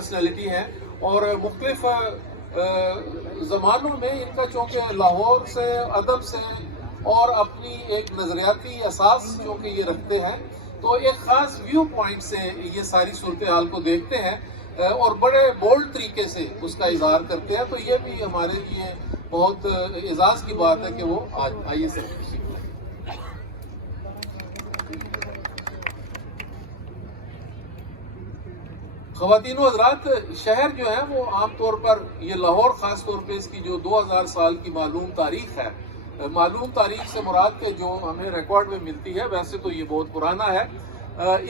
Personality ہیں اور مختلف زمانوں میں ان کا چونکہ لاہور سے ادب سے اور اپنی ایک نظریاتی اساس چونکہ یہ رکھتے ہیں تو ایک خاص ویو پوائنٹ سے یہ ساری صورتحال کو دیکھتے ہیں اور بڑے بولڈ طریقے سے اس کا اظہار کرتے ہیں. تو یہ بھی ہمارے لیے بہت اعزاز کی بات ہے کہ وہ آج آئیے سے خواتین و حضرات. شہر جو ہے وہ عام طور پر یہ لاہور خاص طور پہ اس کی جو 2000 سال کی معلوم تاریخ ہے, معلوم تاریخ سے مراد کے جو ہمیں ریکارڈ میں ملتی ہے, ویسے تو یہ بہت پرانا ہے,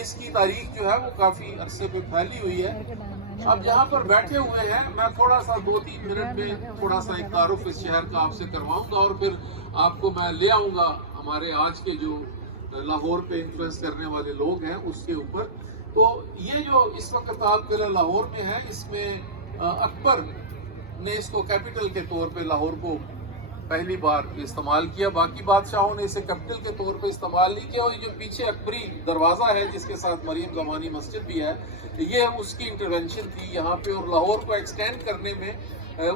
اس کی تاریخ جو ہے وہ کافی عرصے پہ پھیلی ہوئی ہے. اب جہاں پر بیٹھے ہوئے ہیں میں تھوڑا سا 2-3 منٹ میں تھوڑا سا ایک تعارف اس شہر کا آپ سے کرواؤں گا اور پھر آپ کو میں لے آؤں گا ہمارے آج کے جو لاہور پہ انفلوئنس کرنے والے لوگ ہیں اس کے اوپر. تو یہ جو اس وقت آپ کے لاہور میں ہے, اس میں اکبر نے اس کو کیپٹل کے طور پہ لاہور کو پہلی بار استعمال کیا, باقی بادشاہوں نے اسے کیپٹل کے طور پہ استعمال نہیں کیا. اور یہ جو پیچھے اکبری دروازہ ہے جس کے ساتھ مریم زمانی مسجد بھی ہے, یہ اس کی انٹرونشن تھی یہاں پہ, اور لاہور کو ایکسٹینڈ کرنے میں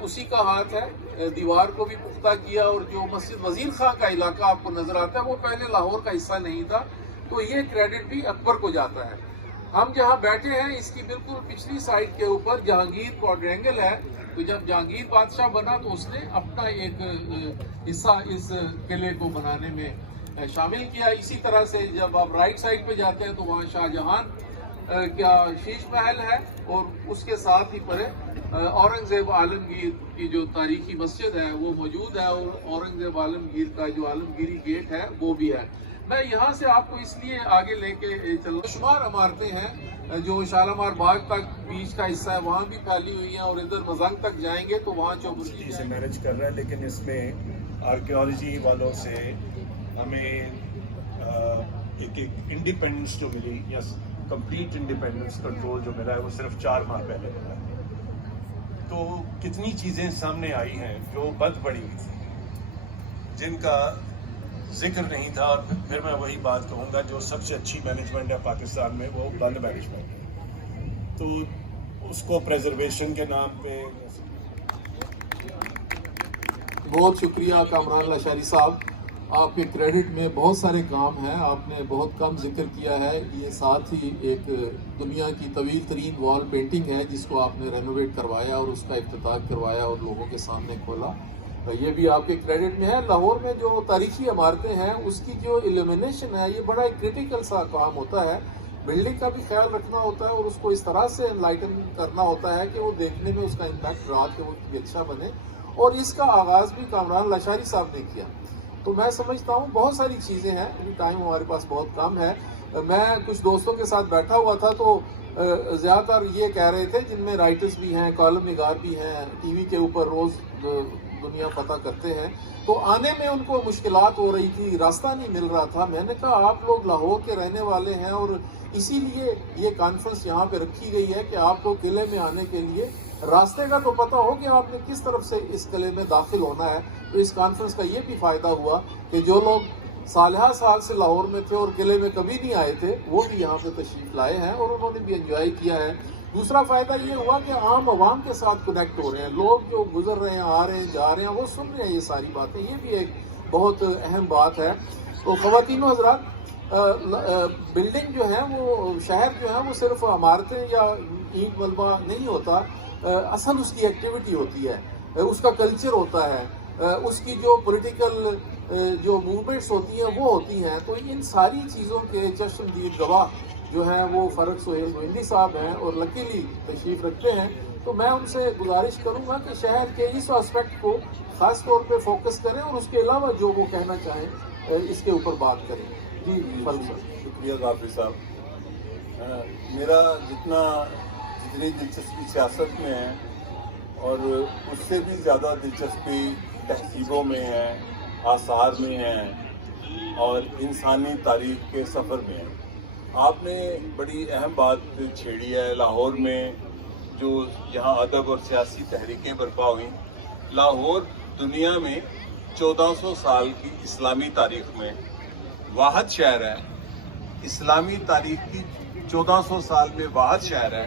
اسی کا ہاتھ ہے. دیوار کو بھی پختہ کیا, اور جو مسجد وزیر خان کا علاقہ آپ کو نظر آتا ہے وہ پہلے لاہور کا حصہ نہیں تھا, تو یہ کریڈٹ بھی اکبر کو جاتا ہے. ہم جہاں بیٹھے ہیں اس کی بالکل پچھلی سائڈ کے اوپر جہانگیر کوڈرینگل ہے. تو جب جہانگیر بادشاہ بنا تو اس نے اپنا ایک حصہ اس قلعے کو بنانے میں شامل کیا. اسی طرح سے جب آپ رائٹ سائڈ پہ جاتے ہیں تو وہاں شاہ جہان کا شیش محل ہے, اور اس کے ساتھ ہی پرے اورنگزیب عالمگیر کی جو تاریخی مسجد ہے وہ موجود ہے, اور اورنگزیب عالمگیر کا جو عالمگیری گیٹ ہے وہ بھی ہے. میں یہاں سے آپ کو اس لیے آگے لے کے چلوں, شمار عمارتیں ہیں جو شالامار باغ تک بیچ کا حصہ ہے وہاں بھی پھیلی ہوئی ہیں, اور ادھر مزنگ تک جائیں گے تو وہاں چوبندی سے مینج کر رہا ہے. لیکن اس میں آرکیالوجی والوں سے ہمیں ایک انڈیپینڈنس جو ملی, یا کمپلیٹ انڈیپینڈنس کنٹرول جو ملا ہے وہ صرف 4 ماہ پہلے ملا ہے. تو کتنی چیزیں سامنے آئی ہیں جو بند پڑی ہوئی تھیں, جن کا ذکر نہیں تھا. اور پھر میں وہی بات کہوں گا, جو سب سے اچھی مینجمنٹ ہے پاکستان میں وہ بند مینجمنٹ ہے, تو اس کو پریزرویشن کے نام پہ. بہت شکریہ کامران لاشاری صاحب, آپ کے کریڈٹ میں بہت سارے کام ہیں, آپ نے بہت کم ذکر کیا ہے. یہ ساتھ ہی ایک دنیا کی طویل ترین وال پینٹنگ ہے جس کو آپ نے رینوویٹ کروایا اور اس کا افتتاح کروایا اور لوگوں کے سامنے کھولا, یہ بھی آپ کے کریڈٹ میں ہے. لاہور میں جو تاریخی عمارتیں ہیں اس کی جو ایلیمینیشن ہے یہ بڑا ایک کریٹیکل سا کام ہوتا ہے. بلڈنگ کا بھی خیال رکھنا ہوتا ہے اور اس کو اس طرح سے انلائٹن کرنا ہوتا ہے کہ وہ دیکھنے میں اس کا امپیکٹ رات کے وقت بھی اچھا بنے, اور اس کا آغاز بھی کامران لاشاری صاحب نے کیا. تو میں سمجھتا ہوں بہت ساری چیزیں ہیں, ٹائم ہمارے پاس بہت کم ہے. میں کچھ دوستوں کے ساتھ بیٹھا ہوا تھا تو زیادہ تر یہ کہہ رہے تھے, جن میں رائٹرز بھی ہیں, کالم نگار بھی ہیں, ٹی وی کے اوپر روز دنیا پتہ کرتے ہیں, تو آنے میں ان کو مشکلات ہو رہی تھی, راستہ نہیں مل رہا تھا. میں نے کہا آپ لوگ لاہور کے رہنے والے ہیں اور اسی لیے یہ کانفرنس یہاں پہ رکھی گئی ہے کہ آپ کو قلعے میں آنے کے لیے راستے کا تو پتہ ہو کہ آپ نے کس طرف سے اس قلعے میں داخل ہونا ہے. تو اس کانفرنس کا یہ بھی فائدہ ہوا کہ جو لوگ سالہ سال سے لاہور میں تھے اور قلعے میں کبھی نہیں آئے تھے وہ بھی یہاں پہ تشریف لائے ہیں اور انہوں نے بھی انجوائے کیا ہے. دوسرا فائدہ یہ ہوا کہ عام عوام کے ساتھ کنیکٹ ہو رہے ہیں, لوگ جو گزر رہے ہیں, آ رہے ہیں, جا رہے ہیں, وہ سن رہے ہیں یہ ساری باتیں. یہ بھی ایک بہت اہم بات ہے. تو خواتین و حضرات, بلڈنگ جو ہے وہ شہر جو ہے وہ صرف عمارتیں یا اینٹ ملبہ نہیں ہوتا, اصل اس کی ایکٹیویٹی ہوتی ہے, اس کا کلچر ہوتا ہے, اس کی جو پولیٹیکل جو موومنٹس ہوتی ہیں وہ ہوتی ہیں. تو ان ساری چیزوں کے چشمدید گواہ جو ہیں وہ فرق سہیل گوئندی صاحب ہیں اور لکیلی تشریف رکھتے ہیں. تو میں ان سے گزارش کروں گا کہ شہر کے اس اسپیکٹ کو خاص طور پہ فوکس کریں اور اس کے علاوہ جو وہ کہنا چاہیں اس کے اوپر بات کریں. جی فرق سر. شکریہ غافر صاحب. میرا جتنی دلچسپی سیاست میں ہے اور اس سے بھی زیادہ دلچسپی تہذیبوں میں ہے, آثار میں ہے اور انسانی تاریخ کے سفر میں ہے. آپ نے بڑی اہم بات چھیڑی ہے. لاہور میں جو یہاں ادب اور سیاسی تحریکیں برپا ہوئیں, لاہور دنیا میں 1400 سال کی اسلامی تاریخ میں واحد شہر ہے, اسلامی تاریخ کی 1400 سال میں واحد شہر ہے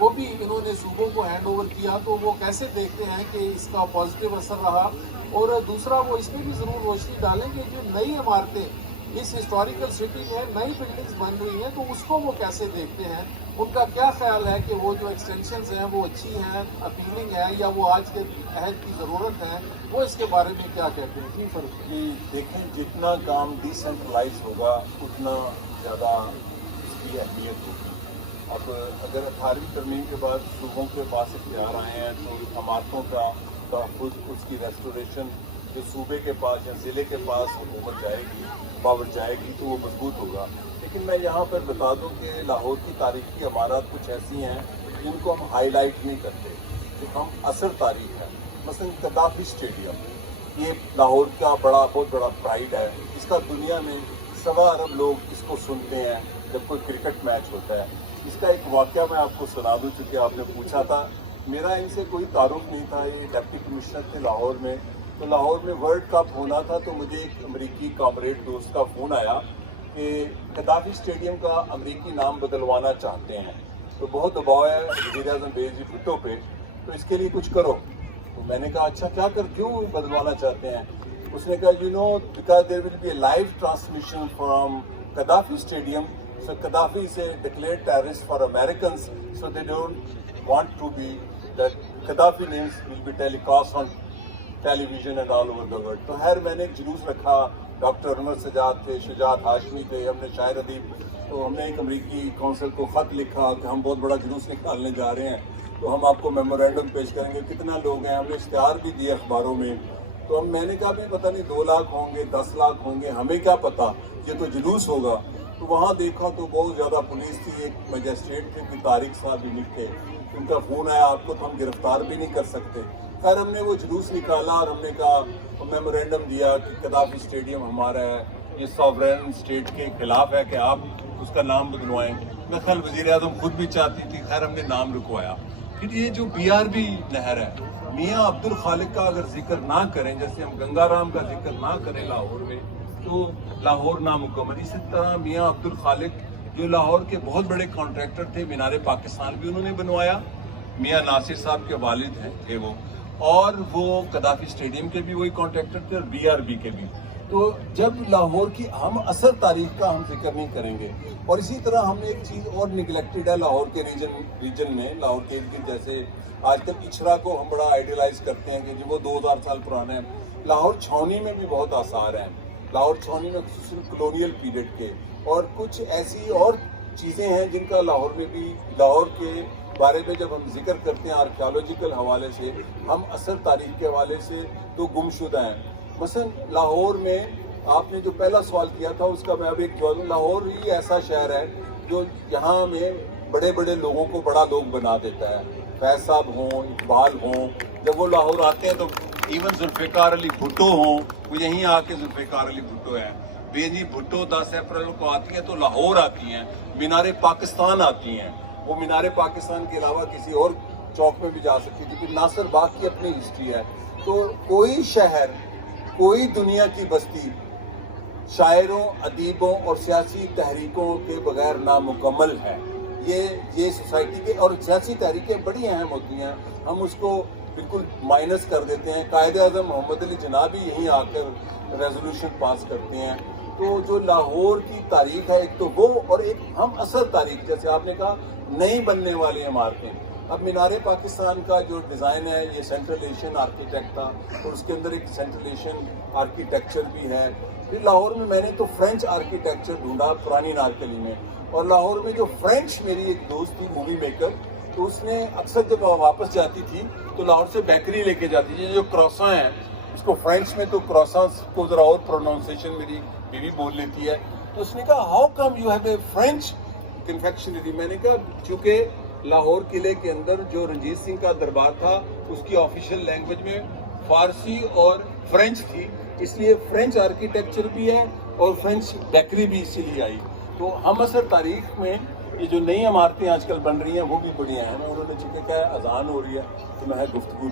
وہ بھی انہوں نے صوبوں کو ہینڈ اوور کیا، تو وہ کیسے دیکھتے ہیں کہ اس کا پازیٹیو اثر رہا؟ اور دوسرا وہ اس میں بھی ضرور روشنی ڈالیں کہ جو نئی عمارتیں اس ہسٹوریکل سٹی میں نئی بلڈنگز بن رہی ہیں تو اس کو وہ کیسے دیکھتے ہیں، ان کا کیا خیال ہے کہ وہ جو ایکسٹینشنز ہیں وہ اچھی ہیں، اپیلنگ ہیں، یا وہ آج کے عہد کی ضرورت ہے، وہ اس کے بارے میں کیا کہتے ہیں؟ فرق جی دیکھیں، جتنا کام ڈیسینٹرلائز ہوگا اتنا زیادہ اس کی اہمیت ہوگی۔ اب اگر 18ویں ترمیم کے بعد صوبوں کے پاس اختیار آئے ہیں تو عمارتوں کا تحفظ، اس کی ریسٹوریشن جو صوبے کے پاس یا ضلع کے پاس حکومت جائے گی، پاور جائے گی، تو وہ مضبوط ہوگا۔ لیکن میں یہاں پر بتا دوں کہ لاہور کی تاریخی عمارات کچھ ایسی ہیں جن کو ہم ہائی لائٹ نہیں کرتے، جو ہم اثر تاریخ ہے۔ مثلاً قذافی اسٹیڈیم، یہ لاہور کا بہت بڑا پرائڈ ہے، اس کا دنیا میں 1.25 ارب لوگ اس کو سنتے ہیں جب کوئی کرکٹ میچ ہوتا ہے۔ اس کا ایک واقعہ میں آپ کو سنا دوں، چونکہ آپ نے پوچھا تھا۔ میرا ان سے کوئی تعارف نہیں تھا، یہ ڈپٹی کمشنر تھے لاہور میں، تو لاہور میں ورلڈ کپ ہونا تھا، تو مجھے ایک امریکی کامریڈ دوست کا فون آیا کہ قذافی اسٹیڈیم کا امریکی نام بدلوانا چاہتے ہیں، تو بہت دباؤ ہے وزیر اعظم بے بھٹو پہ، تو اس کے لیے کچھ کرو۔ تو میں نے کہا اچھا کیا کیوں بدلوانا چاہتے ہیں؟ اس نے کہا because there will be a live transmission from Gaddafi stadium, so Gaddafi is a declared terrorist for Americans, so they don't want to be that Gaddafi names will be telecast on television and all over the world. تو خیر میں نے ایک جلوس رکھا، doctor عمر سجاد تھے، شجاعت ہاشمی تھے، ہم نے شاعر ادیب، تو ہم نے ایک امریکی کونسل کو خط لکھا کہ ہم بہت بڑا جلوس نکالنے جا رہے ہیں، تو ہم آپ کو میمورینڈم پیش کریں گے، کتنا لوگ ہیں، ہم نے اشتہار بھی دیے اخباروں میں۔ تو میں نے کہا بھی پتہ نہیں 2 لاکھ ہوں گے، 10 لاکھ ہوں گے، ہمیں کیا پتہ، یہ تو جلوس ہوگا۔ تو وہاں دیکھا تو بہت زیادہ پولیس تھی، ایک مجسٹریٹ تھے کہ طارق صاحب بھی تھے، ان کا فون آیا آپ کو تو ہم گرفتار بھی نہیں کر سکتے۔ خیر ہم نے وہ جلوس نکالا اور ہم نے کہا میمورینڈم دیا کہ قذافی اسٹیڈیم ہمارا ہے، یہ ساورین اسٹیٹ کے خلاف ہے کہ آپ اس کا نام بدلوائیں۔ میں خیال وزیر اعظم خود بھی چاہتی تھی، خیر ہم نے نام رکوایا۔ پھر یہ جو BRB نہر ہے، میاں عبد الخالق کا اگر ذکر نہ کریں، جیسے ہم گنگا رام کا ذکر نہ کریں لاہور میں تو لاہور نامکمل۔ اسی طرح میاں عبد الخالق جو لاہور کے بہت بڑے کانٹریکٹر تھے، مینار پاکستان بھی انہوں نے بنوایا، میاں ناصر صاحب کے والد تھے وہ، اور وہ قذافی اسٹیڈیم کے بھی وہی کانٹریکٹر تھے اور BRB کے بھی۔ تو جب لاہور کی ہم اثر تاریخ کا ہم ذکر نہیں کریں گے، اور اسی طرح ہم نے ایک چیز اور نگلیکٹڈ ہے لاہور کے ریجن میں، لاہور کے جیسے آج تک اچھرا کو ہم بڑا آئیڈیلائز کرتے ہیں کہ جی وہ 2000 سال پرانا ہے۔ لاہور چھاؤنی میں بھی بہت آثار ہیں، لاہور چھاؤنی میں خصوصاً کلونیل پیریڈ کے، اور کچھ ایسی اور چیزیں ہیں جن کا لاہور میں بھی، لاہور کے بارے میں جب ہم ذکر کرتے ہیں آرکیالوجیکل حوالے سے، ہم اثر تاریخ کے حوالے سے تو گمشدہ ہیں۔ مثلا لاہور میں آپ نے جو پہلا سوال کیا تھا اس کا میں اب ایک جواب دوں۔ لاہور ہی ایسا شہر ہے جو یہاں میں بڑے بڑے لوگوں کو بڑا لوگ بنا دیتا ہے، فیض صاحب ہوں، اقبال ہوں، جب وہ لاہور آتے ہیں تو ایون ذوالفقار علی بھٹو ہوں، وہ یہیں آ کے ذوالفقار علی بھٹو ہیں، بے نظیر بھٹو 10 اپریل کو آتی ہیں تو لاہور آتی ہیں، مینار پاکستان آتی ہیں، وہ مینار پاکستان کے علاوہ کسی اور چوک میں بھی جا سکتی تھی، کہ ناصر باغ کی اپنی ہسٹری ہے۔ تو کوئی شہر، کوئی دنیا کی بستی شاعروں، ادیبوں اور سیاسی تحریکوں کے بغیر نامکمل ہے۔ یہ سوسائٹی کے، اور سیاسی تحریکیں بڑی اہم ہوتی ہیں، ہم اس کو بالکل مائنس کر دیتے ہیں۔ قائد اعظم محمد علی جناح بھی یہیں آ کر ریزولوشن پاس کرتے ہیں۔ تو جو لاہور کی تاریخ ہے ایک تو وہ، اور ایک ہم اثر تاریخ، جیسے آپ نے کہا نئی بننے والی عمارتیں۔ اب مینار پاکستان کا جو ڈیزائن ہے یہ سینٹرل ایشین آرکیٹیکٹ تھا، اور اس کے اندر ایک سینٹرل ایشین آرکیٹیکچر بھی ہے۔ پھر لاہور میں نے تو فرینچ آرکیٹیکچر ڈھونڈا پرانی نارکلی میں، اور لاہور میں جو فرینچ میری ایک دوست تھی مووی میکر، تو اس نے اکثر جب واپس جاتی تھی تو لاہور سے بیکری لے کے جاتی تھی، جو کروساں ہیں اس کو فرینچ میں تو کروساں کو ذرا اور پروناؤنسیشن میری بیوی بول لیتی ہے، تو اس نے کہا how come you have a French confectionery. میں نے کہا چونکہ لاہور قلعے کے اندر جو رنجیت سنگھ کا دربار تھا اس کی آفیشیل لینگویج میں فارسی اور فرینچ تھی، اس لیے فرینچ آرکیٹیکچر بھی ہے اور فرینچ بیکری بھی اسی لیے آئی۔ تو ہم اثر تاریخ میں یہ جو نئی عمارتیں آج کل بن رہی ہیں وہ بھی بڑی ہیں۔ انہوں نے چونکہ کہا اذان ہو رہی ہے تو میں گفتگو